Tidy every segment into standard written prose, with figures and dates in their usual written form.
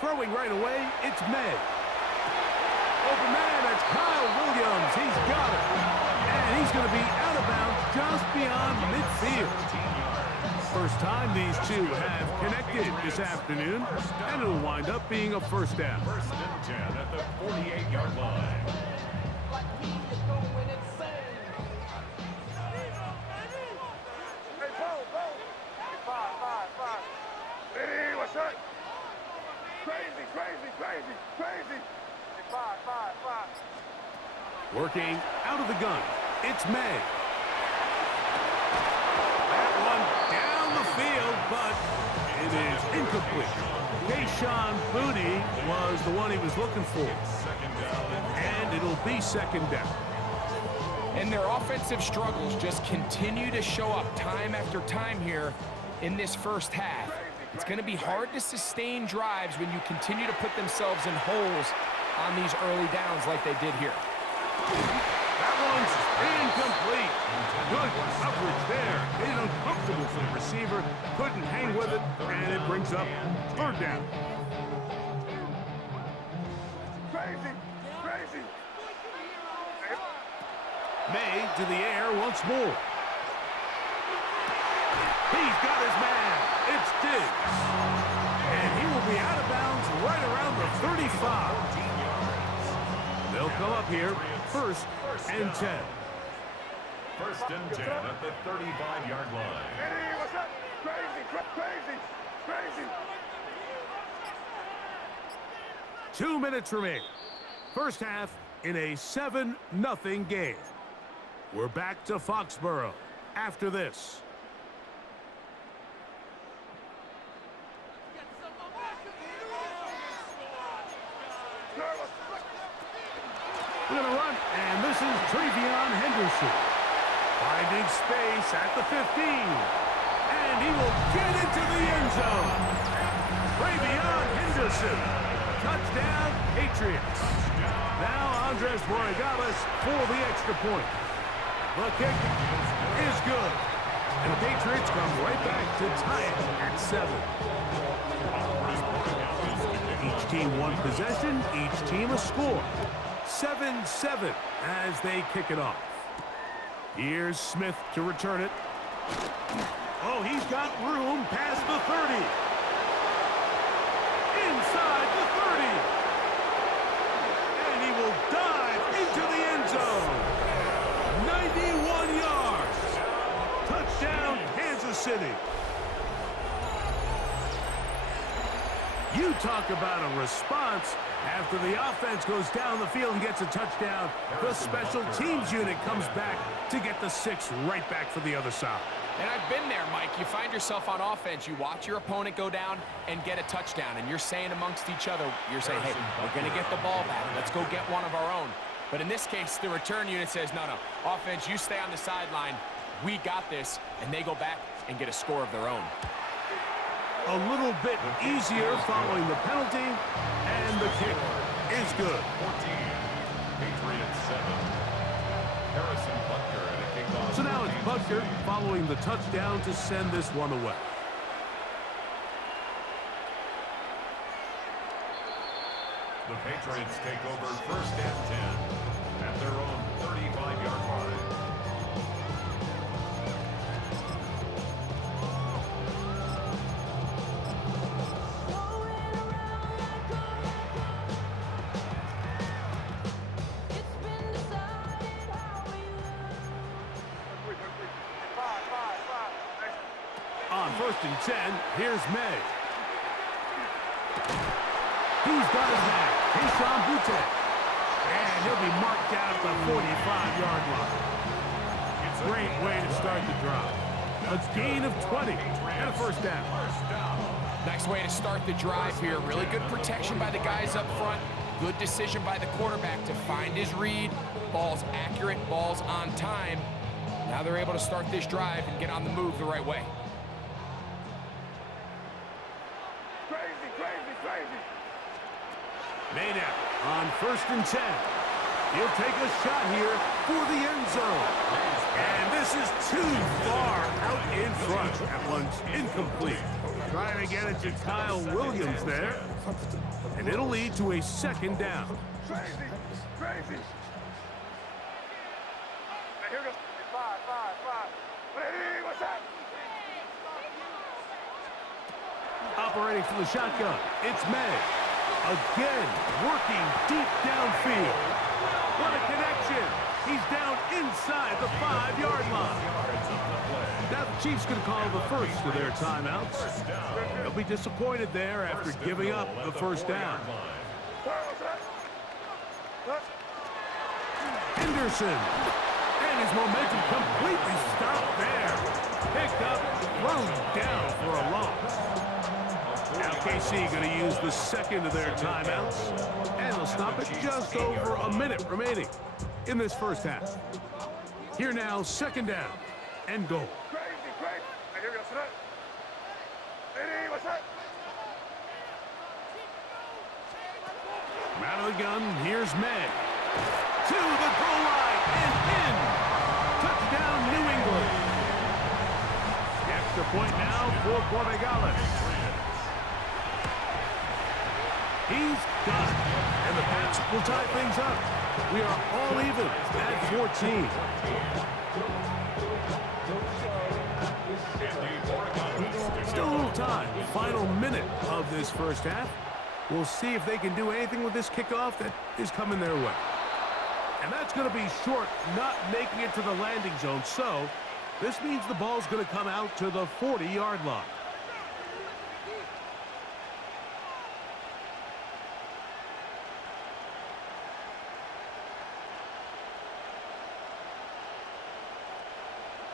Throwing right away, it's May. Open man, that's Kyle Williams. He's got it. And he's going to be out of bounds just beyond midfield. First time these two have connected this afternoon, and it'll wind up being a first down. First and 10 at the 48-yard line. Working out of the gun, it's May. That one down the field, but it is incomplete. Keyshawn Booty was the one he was looking for. And it'll be second down. And their offensive struggles just continue to show up time after time here in this first half. It's going to be hard to sustain drives when you continue to put themselves in holes on these early downs like they did here. That one's incomplete. Good coverage there. It's uncomfortable for the receiver. Couldn't hang with it, and it brings up third down. Crazy. May to the air once more. He's got his man. It's Diggs. And he will be out of bounds right around the 35. They'll come up here, first and 10. First and 10 at the 35-yard line. Hey, what's up? Crazy. 2 minutes remain. First half in a 7-0 game. We're back to Foxborough after this. We're going to run, and this is Travion Henderson. Finding space at the 15. And he will get into the end zone. Travion Henderson. Touchdown, Patriots. Now Andres Borregales for the extra point. The kick is good. And the Patriots come right back to tie it at 7. Each team one possession, each team a score. 7-7 as they kick it off. Here's Smith to return it. Oh, he's got room past the 30. Inside the 30. And he will dive into the end zone. 91 yards. Touchdown, Kansas City. You talk about a response. After the offense goes down the field and gets a touchdown, the special teams unit comes back to get the 6 right back for the other side. And I've been there, Mike. You find yourself on offense, you watch your opponent go down and get a touchdown, and you're saying amongst each other, you're saying, hey, we're going to get the ball back. Let's go get one of our own. But in this case, the return unit says, no, offense, you stay on the sideline. We got this. And they go back and get a score of their own. A little bit easier following the penalty, and the kick is good. 14, Patriots 7. Harrison Butker at a kickoff. So now it's Butker following the touchdown to send this one away. The Patriots take over first and 10 at their own 35-yard line. On first and 10, here's May. He's got his man, Keyshawn Booty. And he'll be marked down at the 45-yard line. Great way to start the drive. A gain of 20 and a first down. Nice way to start the drive here. Really good protection by the guys up front. Good decision by the quarterback to find his read. Ball's accurate, ball's on time. Now they're able to start this drive and get on the move the right way. May now on first and 10. He'll take a shot here for the end zone. And this is too far out in front. That one's incomplete. Trying to get it to Kyle Williams there. And it'll lead to a second down. Crazy. Hey, here we go. Five. Hey, what's that? Operating from the shotgun, it's May. Again, working deep downfield. What a connection. He's down inside the 5-yard line. Now the Chiefs going to call the first of their timeouts. They'll be disappointed there after giving up the first down. Henderson. And his momentum completely stopped there. Picked up, thrown down for a loss. Now KC going to use the second of their timeouts. And they'll stop it just over a minute remaining in this first half. Here now, second down and goal. Crazy. Hey, here we go. Hey, what's that? Out of the gun, here's May. To the goal line and in. Touchdown, New England. The extra point now for Borregales. He's got it. And the Pats will tie things up. We are all even at 14. Still a little time. Final minute of this first half. We'll see if they can do anything with this kickoff that is coming their way. And that's going to be short, not making it to the landing zone. So this means the ball's going to come out to the 40-yard line.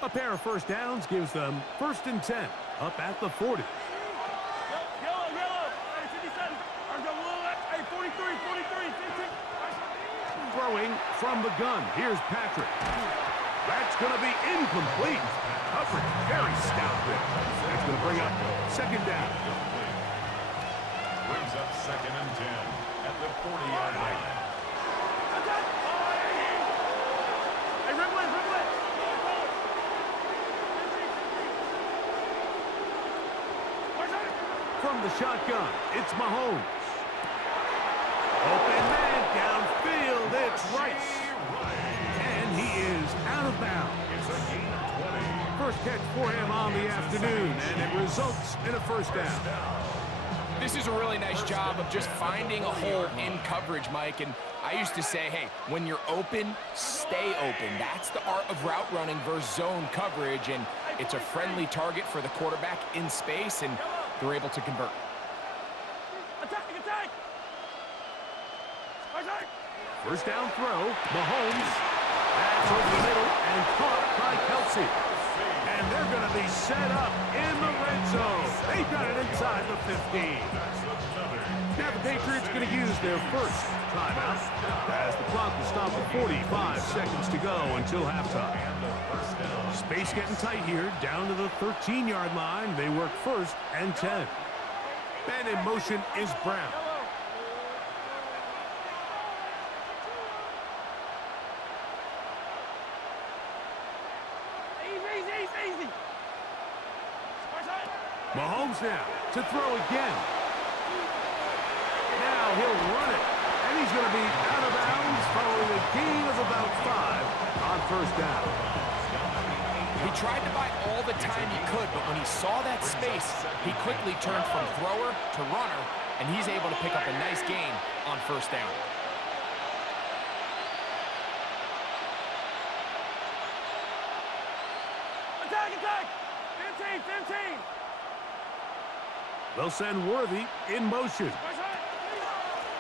A pair of first downs gives them 1st and 10 up at the 40. Yellow. Hey, 57. Hey, 43, 15. Throwing from the gun. Here's Patrick. That's going to be incomplete. Coverage very stout there. That's going to bring up second down. Brings up 2nd and 10 at the 40-yard line. Hey, ribble it. From the shotgun, it's Mahomes. Open man downfield, it's Rice. And he is out of bounds. First catch for him on the afternoon, and it results in a first down. This is a really nice job of just finding a hole in coverage, Mike. And I used to say, hey, when you're open, stay open. That's the art of route running versus zone coverage. And it's a friendly target for the quarterback in space, and they're able to convert. Attack! First down throw, Mahomes. That's over the middle and caught by Kelsey. And they're going to be set up in the red zone. They got it inside the 15. Now the Patriots going to use their first timeout as the clock will stop with 45 seconds to go until halftime. Space getting tight here, down to the 13-yard line. They work 1st and 10. And in motion is Brown. Easy. Mahomes now to throw again. Now he'll run it. And he's going to be out of bounds following a gain of about 5 on first down. He tried to buy all the time he could, but when he saw that space, he quickly turned from thrower to runner, and he's able to pick up a nice gain on first down. Attack! 15! They'll send Worthy in motion.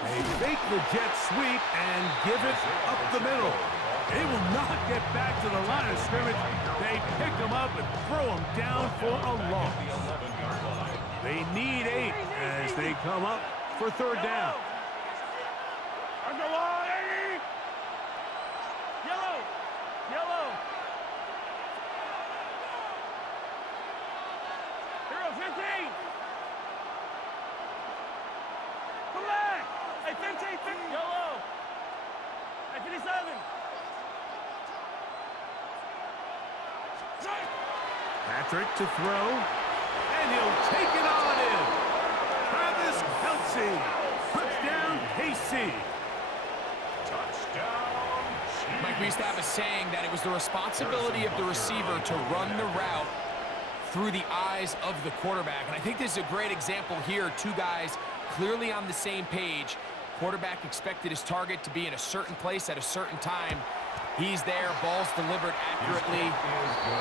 They fake the jet sweep and give it up the middle. They will not get back to the line of scrimmage. They pick him up and throw him down for a loss. They need 8 as they come up for third down. Yellow! Hero 15! Come back! Hey, 15! Yellow! Hey, 57! Patrick to throw, and he'll take it on in. Travis Kelce. Touchdown, KC. Touchdown, Chiefs. Mike, we used to have a saying that it was the responsibility of the receiver to run the route through the eyes of the quarterback. And I think this is a great example here. Two guys clearly on the same page. Quarterback expected his target to be in a certain place at a certain time. He's there, ball's delivered accurately.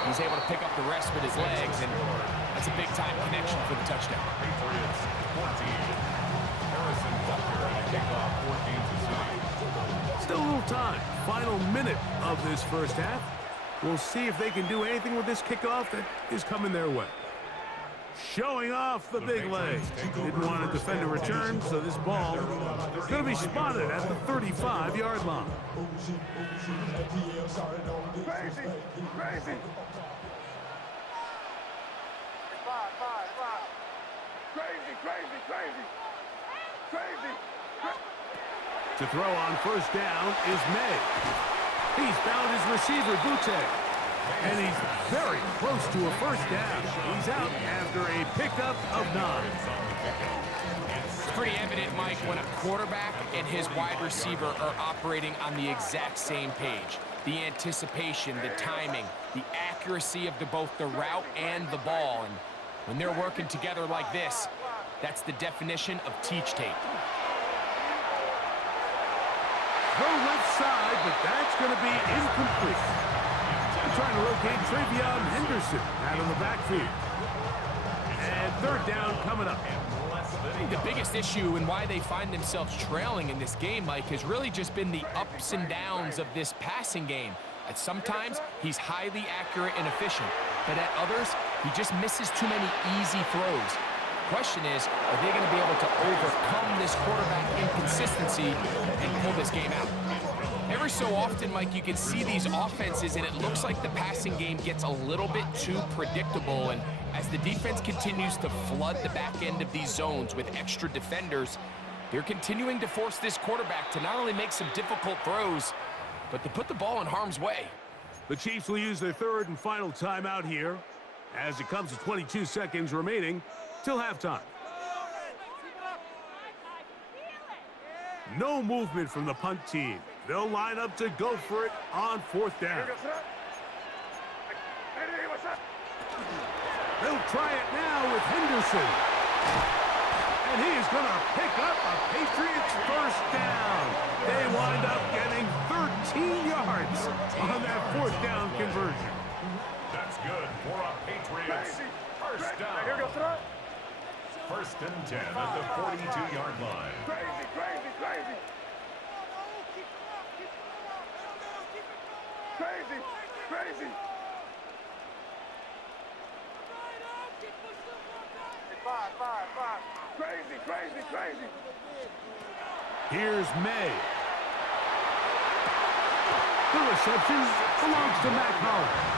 He's able to pick up the rest with his legs, and that's a big-time connection for the touchdown. Patriots 14. Harrison Butker and a kickoff for Kansas City. Still a little time. Final minute of this first half. We'll see if they can do anything with this kickoff that is coming their way. Showing off the big legs. Didn't want to defend a return, so this ball is going to be spotted at the 35-yard line. Crazy, crazy. Five. Crazy. To throw on first down is May. He's found his receiver, Butte. And he's very close to a first down. He's out after a pickup of 9. It's pretty evident, Mike, when a quarterback and his wide receiver are operating on the exact same page. The anticipation, the timing, the accuracy of both the route and the ball. And when they're working together like this, that's the definition of teach tape. Throw left side, but that's going to be incomplete. Trying to locate Travion Henderson out of the backfield. And third down coming up. I think the biggest issue and why they find themselves trailing in this game, Mike, has really just been the ups and downs of this passing game. At sometimes, he's highly accurate and efficient, but at others, he just misses too many easy throws. The question is, are they going to be able to overcome this quarterback inconsistency and pull this game out? Every so often, Mike, you can see these offenses, and it looks like the passing game gets a little bit too predictable. And as the defense continues to flood the back end of these zones with extra defenders, they're continuing to force this quarterback to not only make some difficult throws, but to put the ball in harm's way. The Chiefs will use their third and final timeout here as it comes to 22 seconds remaining till halftime. No movement from the punt team. They'll line up to go for it on fourth down. They'll try it now with Henderson. And he is going to pick up a Patriots first down. They wind up getting 13 yards on that fourth down conversion. That's good for a Patriots first down. First and 10 at the 42-yard line. Crazy. 5. Crazy. Here's May. The reception belongs to Mac Hollins.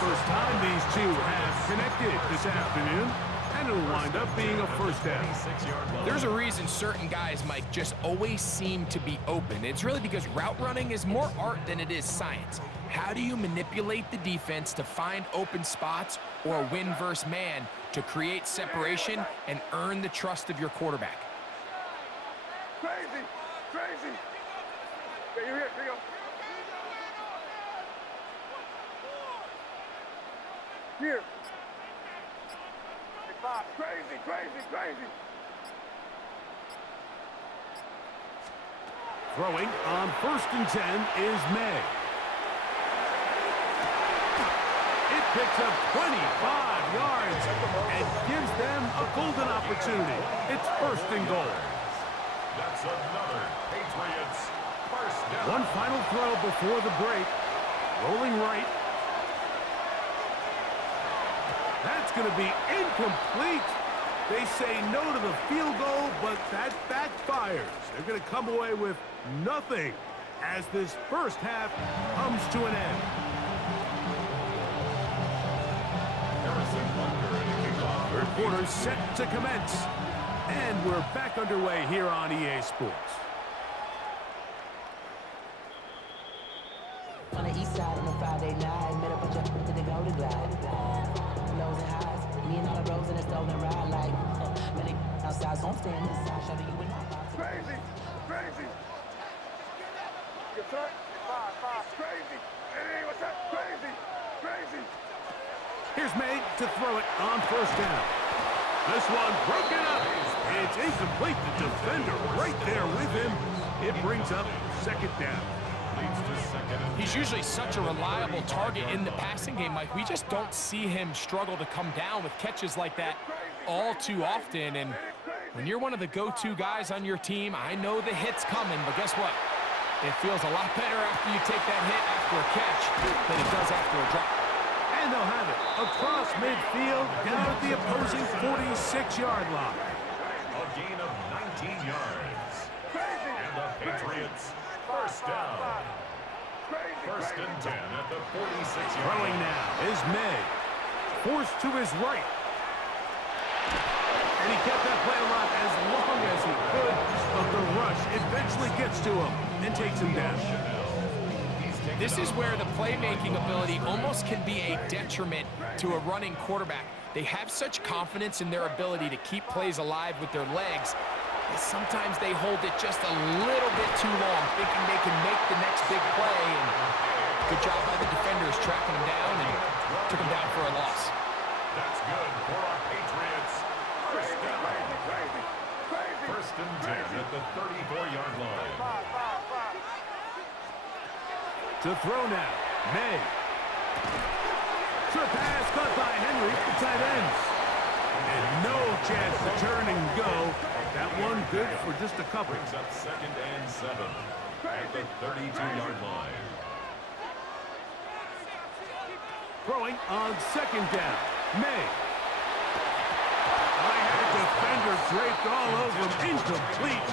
First time these two have connected this afternoon, and it'll wind up being a first down. There's a reason certain guys, Mike, just always seem to be open. It's really because route running is more art than it is science. How do you manipulate the defense to find open spots or win versus man to create separation and earn the trust of your quarterback? Crazy. Yeah, you're here. Here you go. Here. 5. Crazy. Throwing on first and 10 is May. It picks up 25 yards and gives them a golden opportunity. It's first and goal. That's another Patriots first down. One final throw before the break. Rolling right. That's going to be incomplete. They say no to the field goal, but that backfires. They're going to come away with nothing as this first half comes to an end. Third quarter set to commence. And we're back underway here on EA Sports. On the east side on a Friday night, met a bunch of to the go Crazy, crazy. Your front, five, crazy. Hey, what's up? Crazy, crazy. Here's May to throw it on first down. This one broken up. It's incomplete. The defender right there with him. It brings up second down. He's usually such a reliable target in the passing game, Mike. We just don't see him struggle to come down with catches like that all too often. And when you're one of the go-to guys on your team, I know the hit's coming, but guess what? It feels a lot better after you take that hit after a catch than it does after a drop. And they'll have it across midfield down at the opposing 46-yard line. A gain of 19 yards. And the Patriots first down. First and 10 at the 46-yard Throwing line. now is May. Forced to his right. And he kept that play alive as long as he could, but the rush eventually gets to him and takes him down. This is where the playmaking ability almost can be a detriment to a running quarterback. They have such confidence in their ability to keep plays alive with their legs that sometimes they hold it just a little bit too long, thinking they can make the next big play. And good job by the defenders tracking him down and took him down for a loss. That's good for our Patriots. First down. First and 10 at the 34-yard line. To throw now, May. Short pass caught by Henry, the tight ends. And no chance to turn and go. That one good for just a couple. Brings up second and 7 at the 32-yard line. Throwing on second down, May. I had a defender draped all over him, incomplete.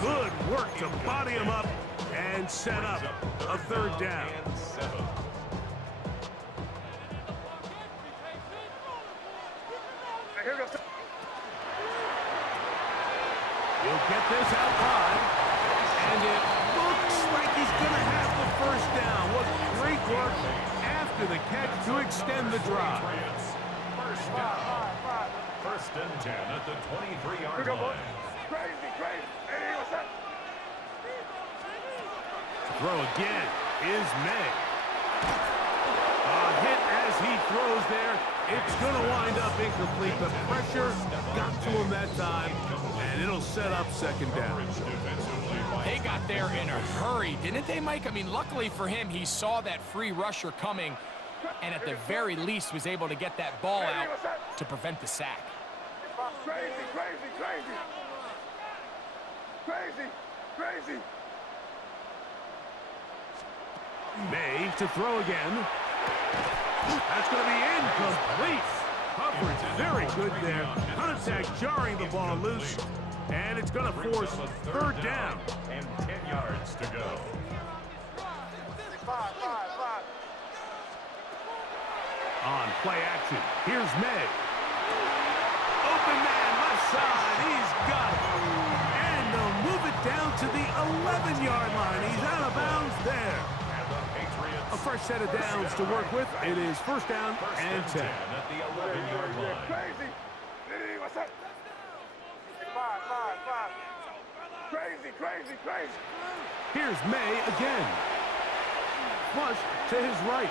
Good work to body him up and set up a third down. And 7. Here goes. He'll get this out wide, and it looks like he's going to have the first down. What great work after the catch to extend the drive. Patriots first down. First and 10 at the 23-yard line. Crazy. Hey, what's up? Throw again is May. A hit as he throws there. It's going to wind up incomplete. The pressure got to him that time, and it'll set up second down. They got there in a hurry, didn't they, Mike? I mean, luckily for him, he saw that free rusher coming, and at the very least was able to get that ball out to prevent the sack. Crazy. May to throw again. That's going to be incomplete. Coverage very good there. Contact jarring the ball loose, and it's going to force third down. And 10 yards to go. Five. On play action, here's May. Open man, left side, he's got it. And they'll move it down to the 11-yard line. He's out of bounds there. And the Patriots A fresh set of downs to work with. It is first down and 10. at the 11-yard line. Crazy. Hey, what's up? Five. Crazy. Here's May again. Flush to his right.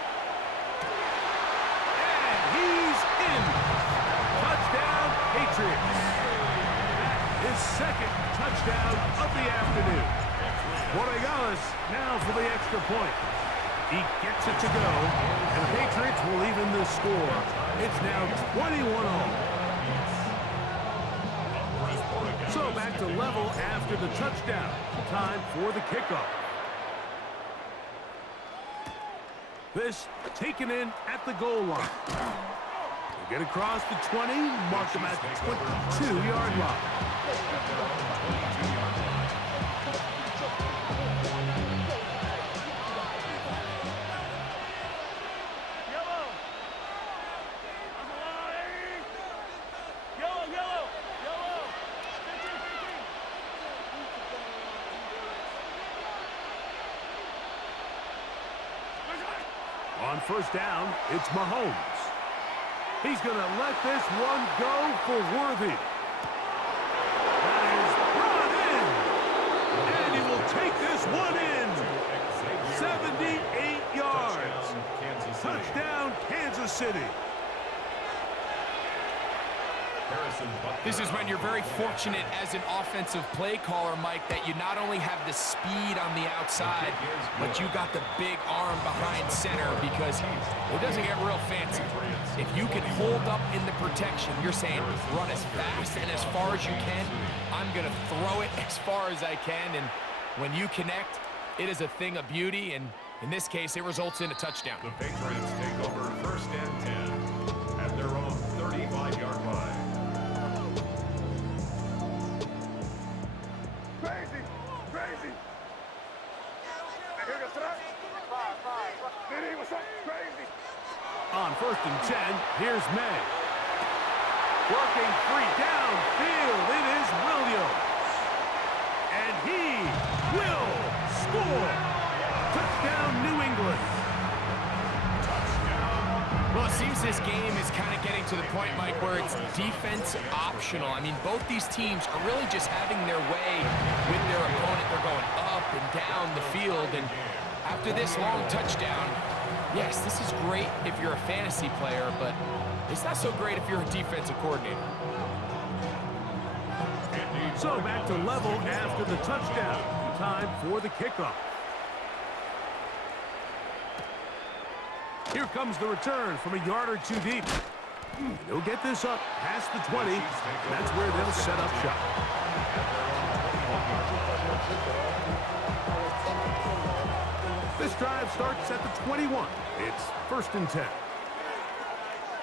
And he's in. Touchdown, Patriots. His second touchdown of the afternoon. Borregales now for the extra point. He gets it to go, and the Patriots will even the score. It's now 21-all. So back to level after the touchdown. Time for the kickoff. This taken in at the goal line. They get across the 20, mark them at the 22-yard line. On first down, it's Mahomes. He's going to let this one go for Worthy. That is brought in. And he will take this one in. 78 yards. Touchdown, Kansas City. This is when you're very fortunate as an offensive play caller, Mike, that you not only have the speed on the outside, but you got the big arm behind center, because it doesn't get real fancy. If you can hold up in the protection, you're saying run as fast and as far as you can. I'm going to throw it as far as I can, and when you connect, it is a thing of beauty, and in this case, it results in a touchdown. The Patriots take over 1st and 10 at their own 35-yard line. Crazy! Crazy! And here goes tonight. Five. Diddy, what's up? Crazy! On 1st and 10, here's May. Working free downfield, it is Williams. And he will score. Touchdown, New England. Well, it seems this game is kind of getting to the point, Mike, where it's defense optional. I mean, both these teams are really just having their way with their opponent. They're going up and down the field, and after this long touchdown, yes, this is great if you're a fantasy player, but it's not so great if you're a defensive coordinator. So back to level after the touchdown. Time for the kickoff. Here comes the return from a yard or two deep. He'll get this up past the 20. That's where they'll set up shop. This drive starts at the 21. It's 1st and 10.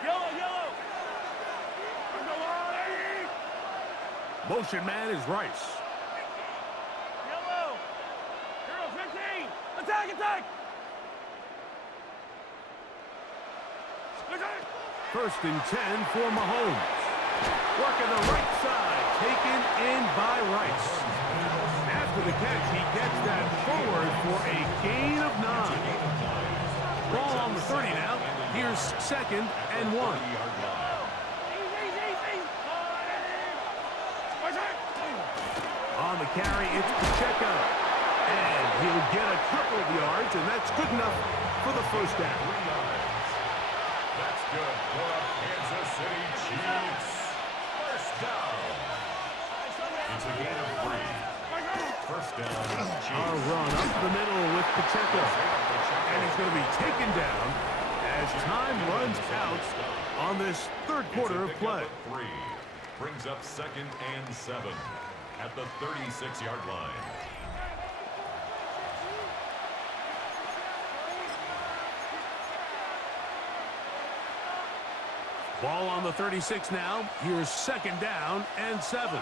Yellow! Motion man is Rice. Yellow! Hero 15! Attack! 1st and 10 for Mahomes. Working the right side, taken in by Rice. After the catch, he gets that forward for a gain of 9. Ball on the 30 now. Here's 2nd and 1. On the carry, it's Pacheco. And he'll get a couple of yards, and that's good enough for the 1st down. That's good for the Kansas City Chiefs. 1st down. It's a gain of 3. 1st down, Chiefs. A run up the middle with Pacheco. And he's going to be taken down as time runs out on this 3rd quarter of play. 3 brings up 2nd and 7 at the 36-yard line. Ball on the 36 now. Here's 2nd down and 7.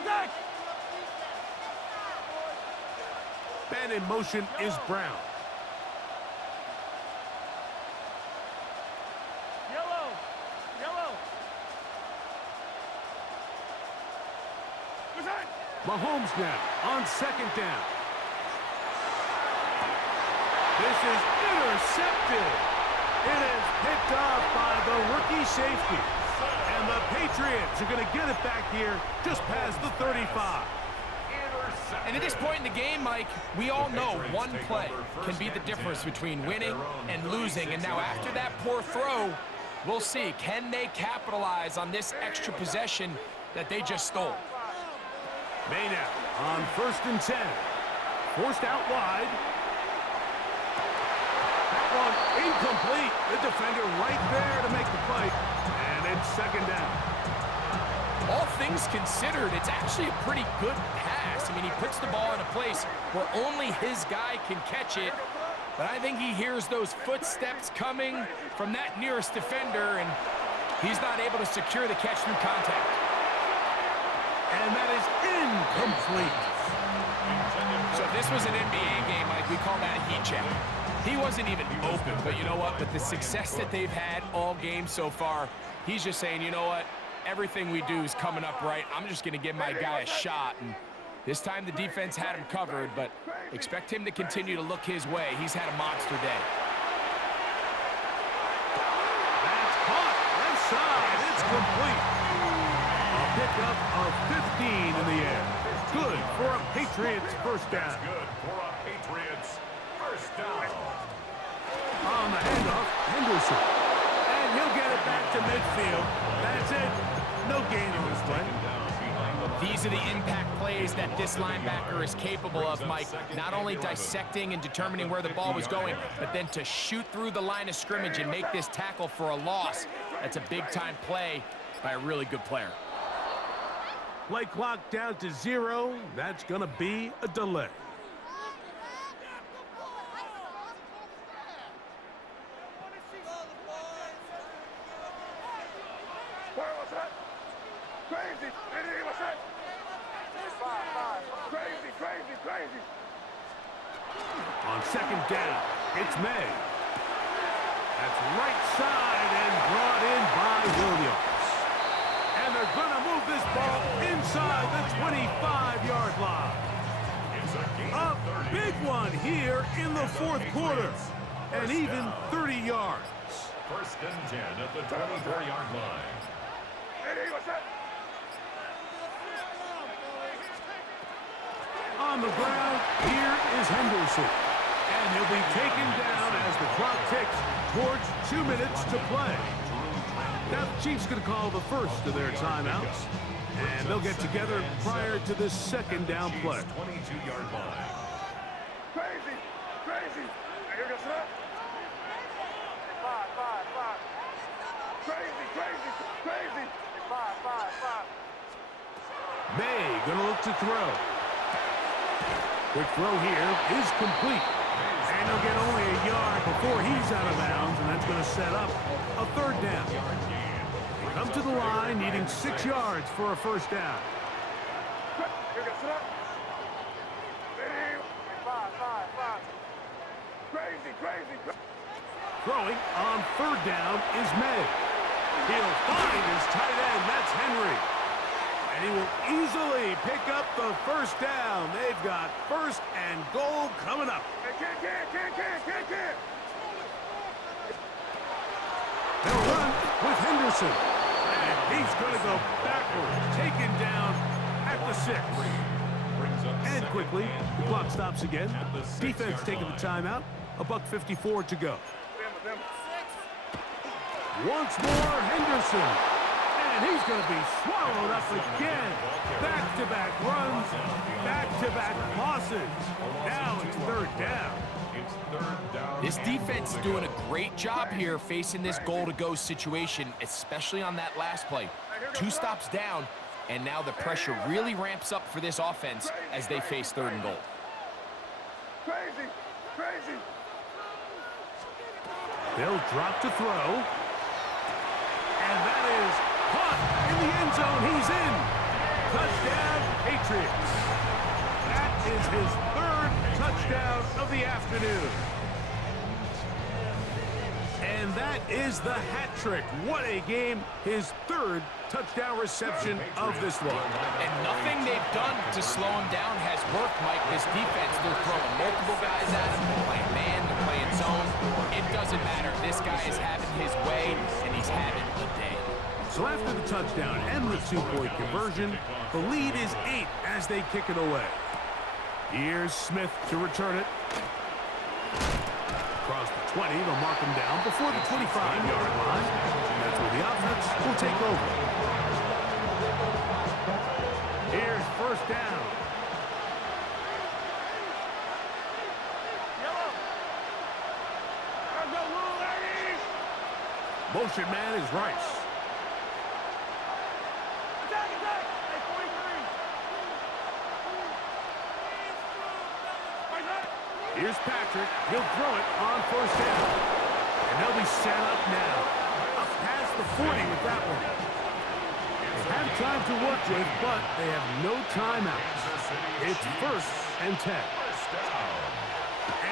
Attack! Man in motion is Brown. Yellow! What's that? Mahomes now on 2nd down. This is intercepted. It is picked off by the rookie safety. And the Patriots are going to get it back here just past the 35. And at this point in the game, Mike, we all know one play can be the difference between winning and losing. And now after that poor throw, we'll see. Can they capitalize on this extra possession that they just stole? Maynard on 1st and 10. Forced out wide. That one incomplete. The defender right there to make the play. And it's 2nd down. All things considered, it's actually a pretty good pass. I mean, he puts the ball in a place where only his guy can catch it. But I think he hears those footsteps coming from that nearest defender, and he's not able to secure the catch through contact. And that is incomplete. So if this was an NBA game, Mike, we call that a heat check. He wasn't even open, but you know what? With the success that they've had all game so far, he's just saying, you know what? Everything we do is coming up right. I'm just going to give my guy a shot. And This time the defense had him covered, but expect him to continue to look his way. He's had a monster day. That's caught. Left side. It's complete. A pickup of 15 in the air. Good for a Patriots first down. Good for a Patriots first down. On the handoff, Henderson. And he'll get it back to midfield. That's it. No gain on this play. These are the impact plays that this linebacker is capable of, Mike. Not only dissecting and determining where the ball was going, but then to shoot through the line of scrimmage and make this tackle for a loss. That's a big-time play by a really good player. Play clock down to 0. That's going to be a delay. Where was that? Crazy. He was that. Crazy, crazy, crazy. On second down, it's May. That's right side and brought in by Williams. And they're going to move this ball inside the 25-yard line. A big one here in the fourth quarter. And even 30 yards. First and 10 at the 24-yard line. He was that. On the ground, here is Henderson. And he'll be taken down as the clock ticks towards 2 minutes to play. Now the Chiefs going to call the first of their timeouts. And they'll get together prior to this second down play. 22-yard line. Crazy, crazy. Here goes that. Five. Crazy, crazy, crazy. Five. May going to look to throw. Quick throw here is complete. And he'll get only a yard before he's out of bounds, and that's going to set up a third down. They come to the line needing 6 yards for a first down. Here goes that. Five. Crazy. Throwing on third down is May. He'll find his tight end. That's Henry. And he will easily pick up the first down. They've got first and goal coming up. Can't. They'll run with Henderson. And he's going to go backwards, taken down at the 6. And quickly, the clock stops again. Defense taking the timeout. $1:54 to go. Once more, Henderson. And he's going to be swallowed up again. Back-to-back runs, back-to-back losses. Now it's third down. This defense is doing a great job here facing this goal-to-go situation, especially on that last play. 2 stops down, and now the pressure really ramps up for this offense as they face third and goal. Crazy. They'll drop to throw. And that is caught in the end zone. He's in. Touchdown, Patriots. That is his 3rd touchdown of the afternoon. And that is the hat trick. What a game. His 3rd touchdown reception of this one. And nothing they've done to slow him down has worked, Mike. This defense, they're throwing multiple guys at him. They're playing man, they're playing zone. It doesn't matter. This guy is having his way, and he's having a day. So after the touchdown and the 2-point conversion, the lead is 8 as they kick it away. Here's Smith to return it. Across the 20, they'll mark him down before the 25-yard line. That's where the offense will take over. Here's first down. Motion man is Rice. Here's Patrick. He'll throw it on first down. And they'll be set up now. Up past the 40 with that one. They have time to work with, but they have no timeouts. It's 1st and 10.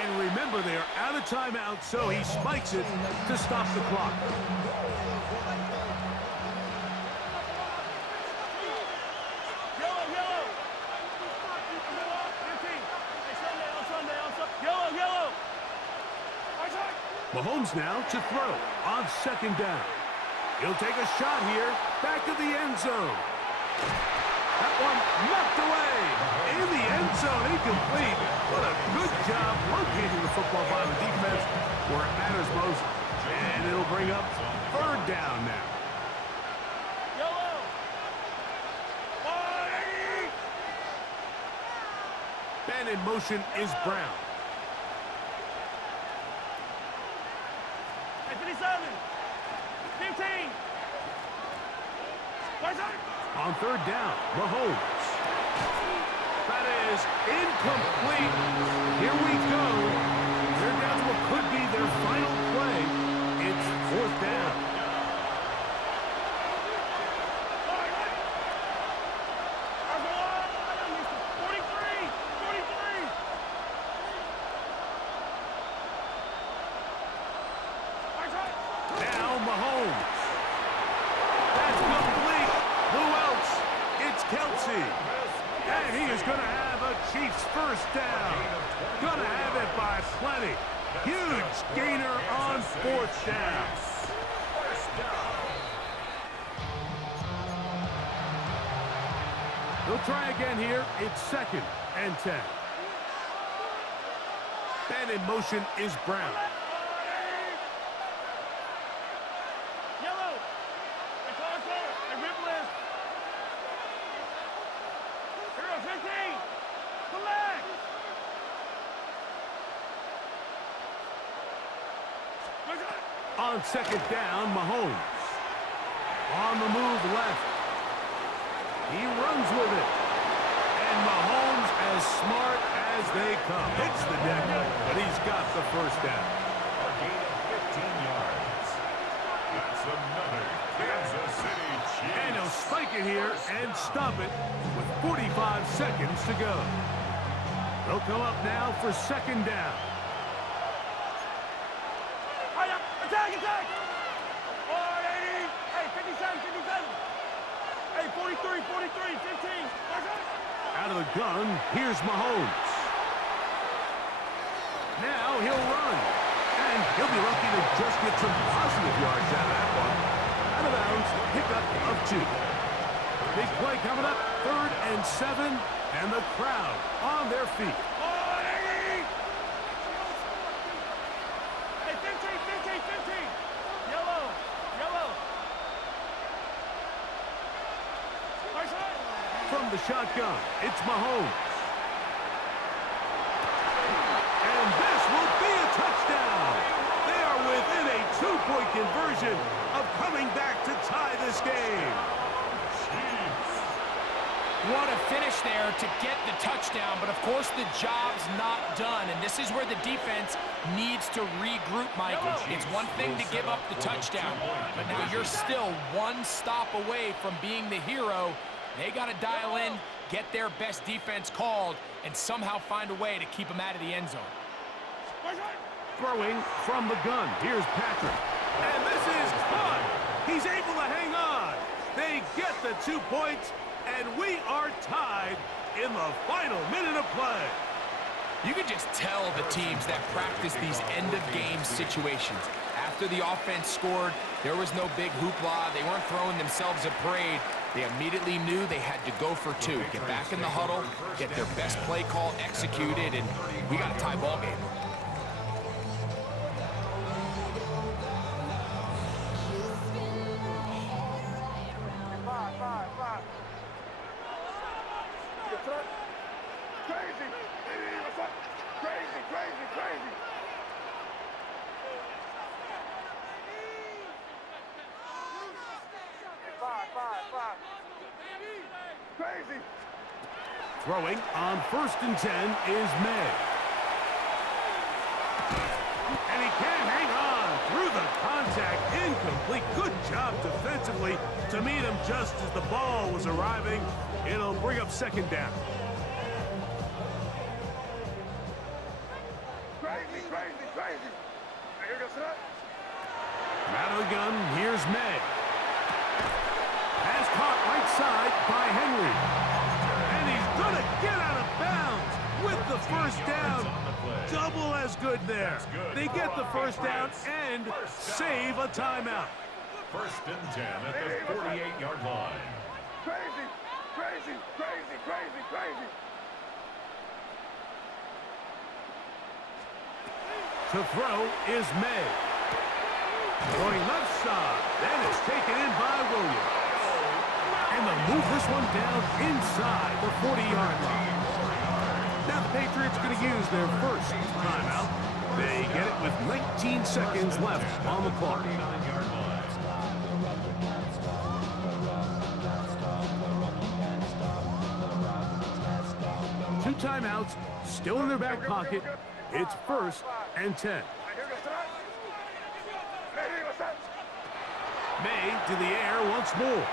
And remember, they are out of timeout, so he spikes it to stop the clock. Mahomes now to throw on second down. He'll take a shot here, back of the end zone. That one knocked away. In the end zone, incomplete. What a good job locating the football by the defense where it matters most. And it'll bring up third down now. Man in motion is Brown. 57, 15. On third down, Mahomes. That is incomplete. Here we go. They're down to what could be their final play. It's fourth down. Now Mahomes. That's complete. Who else? It's Kelsey. And he is going to have a Chiefs first down. Going to have it by plenty. Huge gainer on fourth down. He'll try again here. It's second and 10. Man in motion is Brown. On second down, Mahomes. On the move left. He runs with it. And Mahomes as smart as they come. Hits the deck, but he's got the first down. A gain of 15 yards. That's another Kansas City Chiefs. And he'll spike it here and stop it with 45 seconds to go. They'll come up now for second down. Attack! 480! Hey, 57, 57! Hey, 43, 43, 15! Out of the gun, here's Mahomes. Now he'll run. And he'll be lucky to just get some positive yards out of that one. Out of bounds, pickup of 2. Big play coming up, 3rd and 7, and the crowd on their feet. From the shotgun, it's Mahomes. And this will be a touchdown. They are within a 2-point conversion of coming back to tie this game. What a finish there to get the touchdown, but of course the job's not done, and this is where the defense needs to regroup, Mike. It's one thing to give up the touchdown, but now you're still one stop away from being the hero. They got to dial in, get their best defense called, and somehow find a way to keep them out of the end zone. Throwing from the gun, here's Patrick. And this is caught. He's able to hang on. They get the 2 points, and we are tied in the final minute of play. You can just tell the teams that practice these end-of-game situations. After the offense scored, there was no big hoopla. They weren't throwing themselves a parade. They immediately knew they had to go for 2. Get back in the huddle, get their best play call executed, and we got a tie ball game. Crazy. Throwing on 1st and 10 is May. And he can't hang on through the contact. Incomplete. Good job defensively to meet him just as the ball was arriving. It'll bring up second down. Crazy. Here goes that. Out of the gun, here's May. Pass caught right side by Henry. And he's going to get out of bounds with the first down. Double as does good there. They get the first down and save a timeout. First and 10 at the 48-yard line. Crazy, crazy, crazy, crazy, crazy. To throw is May. Going left side. And it's taken in by Williams. And they'll move this one down inside the 40-yard line. Now the Patriots going to use their first timeout. They get it with 19 seconds left on the clock. Two timeouts still in their back pocket. It's first and 10. May to the air once more.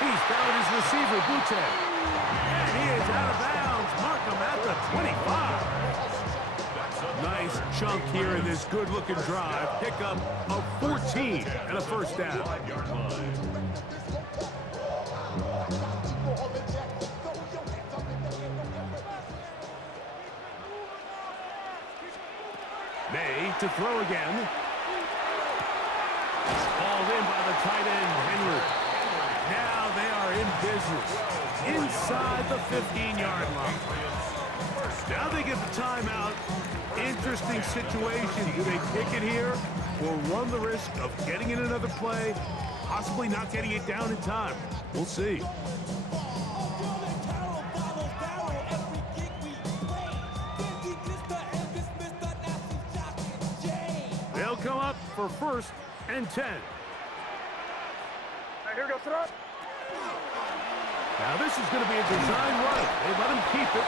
He's found his receiver, Butte. And he is out of bounds. Mark him at the 25. Nice chunk here in this good-looking drive. Pickup of 14 and a first down. May to throw again. Called in by the tight end, Henry. Now they are in business inside the 15-yard line. Now they get the timeout. Interesting situation. Do they kick it here or run the risk of getting in another play, possibly not getting it down in time? We'll see. They'll come up for first and 10. Here goes Shootout. Now this is going to be a design run. They let him keep it,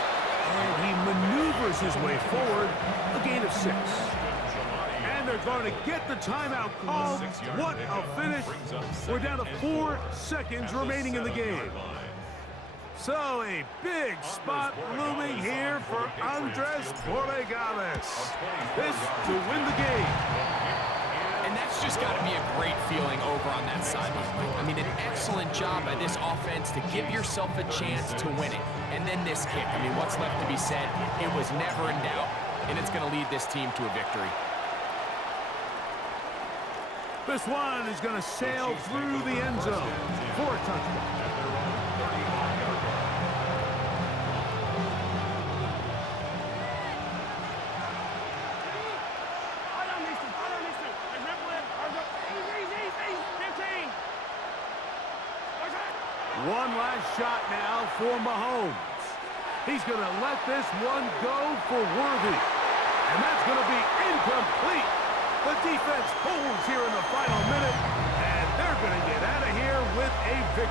and he maneuvers his way forward, a gain of 6. And they're going to get the timeout called. What a finish. We're down to 4 seconds remaining in the game. So a big spot looming here for Andres Borregales. This to win the game. And that's just got to be a great feeling over on that sideline. I mean, an excellent job by this offense to give yourself a chance to win it. And then this kick. I mean, what's left to be said? It was never in doubt, and it's going to lead this team to a victory. This one is going to sail through the end zone for a touchdown. One last shot now for Mahomes. He's going to let this one go for Worthy. And that's going to be incomplete. The defense holds here in the final minute, and they're going to get out of here with a victory.